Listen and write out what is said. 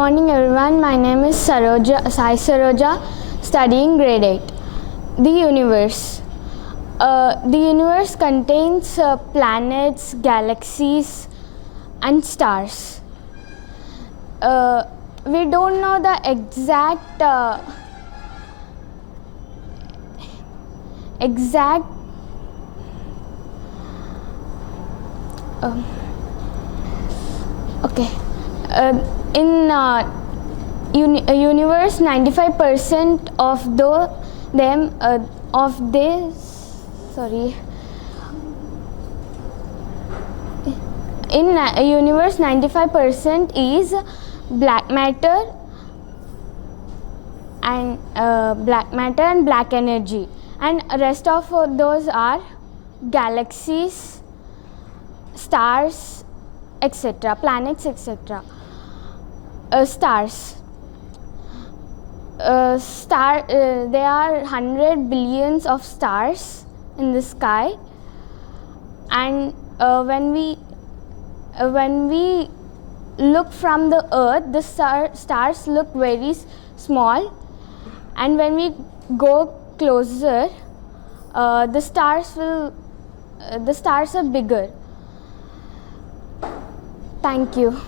morning everyone, my name is Saroja, studying grade 8. The universe. The universe contains planets, galaxies and stars. We don't know the exact in universe 95% of in universe 95% is black matter and black energy, and rest of those are galaxies, stars, etc., planets, etc. Stars. There are 100 billions of stars in the sky, and when we look from the earth, the stars look very small, and when we go closer, the stars are bigger. Thank you.